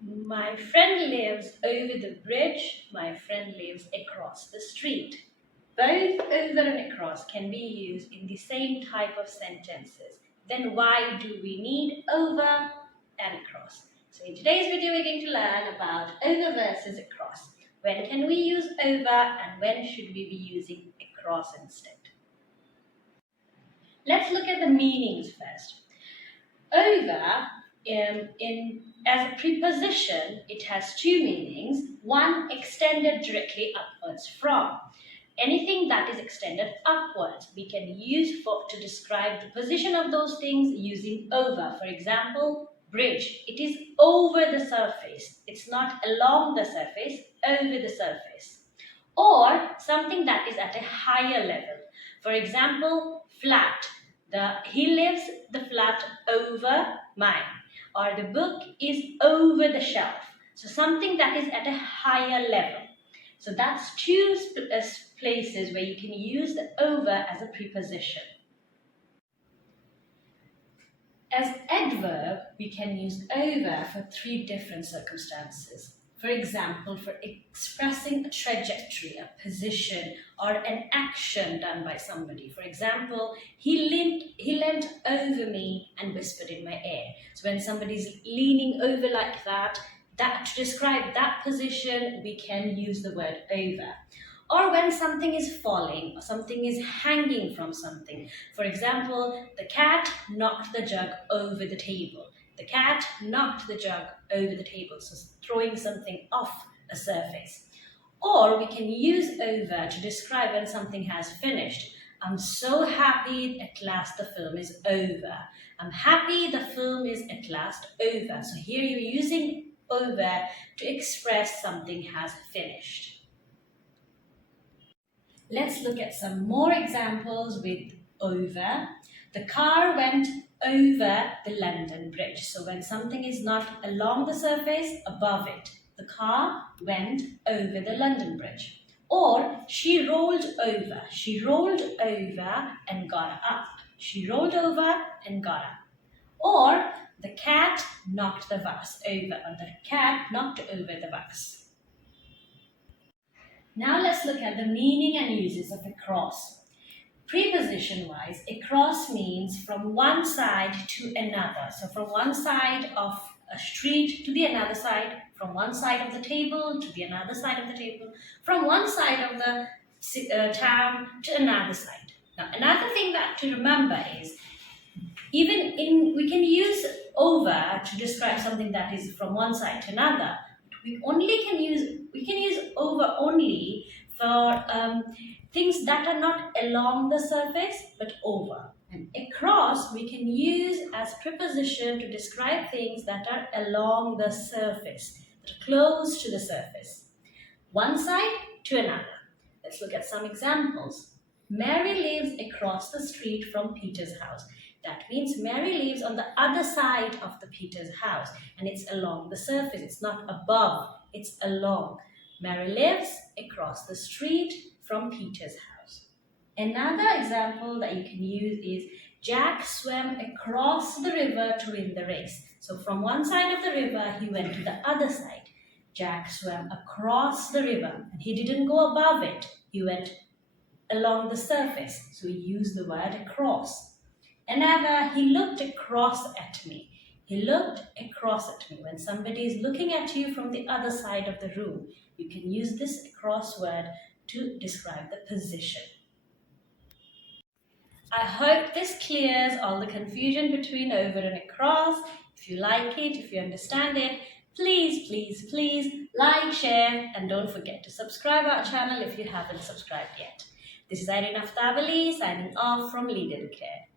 My friend lives over the bridge. My friend lives across the street. Both over and across can be used in the same type of sentences. Then why do we need over and across? So in today's video, we're going to learn about over versus across. When can we use over and when should we be using across instead? Let's look at the meanings first. Over, as a preposition, it has two meanings. One, extended directly upwards from. Anything that is extended upwards, we can use to describe the position of those things using over. For example, bridge. It is over the surface. It's not along the surface, over the surface. Or something that is at a higher level. For example, flat. He lives the flat over mine. Or the book is over the shelf. So something that is at a higher level. So that's two places where you can use the over as a preposition. As adverb, we can use over for three different circumstances. For example, for expressing a trajectory, a position, or an action done by somebody. For example, he leant over me and whispered in my ear. So when somebody's leaning over like that, to describe that position, we can use the word over. Or when something is falling or something is hanging from something. For example, the cat knocked the jug over the table. The cat knocked the jug over the table, so throwing something off a surface. Or we can use over to describe when something has finished. I'm so happy at last the film is over. I'm happy the film is at last over. So here you're using over to express something has finished. Let's look at some more examples with over. The car went over the London Bridge. So when something is not along the surface, above it. The car went over the London Bridge. Or she rolled over. She rolled over and got up. She rolled over and got up. Or the cat knocked the vase over. Or the cat knocked over the vase. Now let's look at the meaning and uses of across. Preposition-wise, across means from one side to another. So from one side of a street to the another side, from one side of the table to the another side of the table, from one side of the town to another side. Now another thing to remember is, we can use over to describe something that is from one side to another. We can use over only for things that are not along the surface but over. And across we can use as preposition to describe things that are along the surface, that are close to the surface. One side to another. Let's look at some examples. Mary lives across the street from Peter's house. That means Mary lives on the other side of the Peter's house and it's along the surface. It's not above, it's along. Mary lives across the street from Peter's house. Another example that you can use is Jack swam across the river to win the race. So from one side of the river, he went to the other side. Jack swam across the river and he didn't go above it. He went along the surface. So we use the word across. Another, he looked across at me. He looked across at me. When somebody is looking at you from the other side of the room, you can use this across word to describe the position. I hope this clears all the confusion between over and across. If you like it, if you understand it, please like, share, and don't forget to subscribe our channel if you haven't subscribed yet. This is Irene Aftabali signing off from Educare.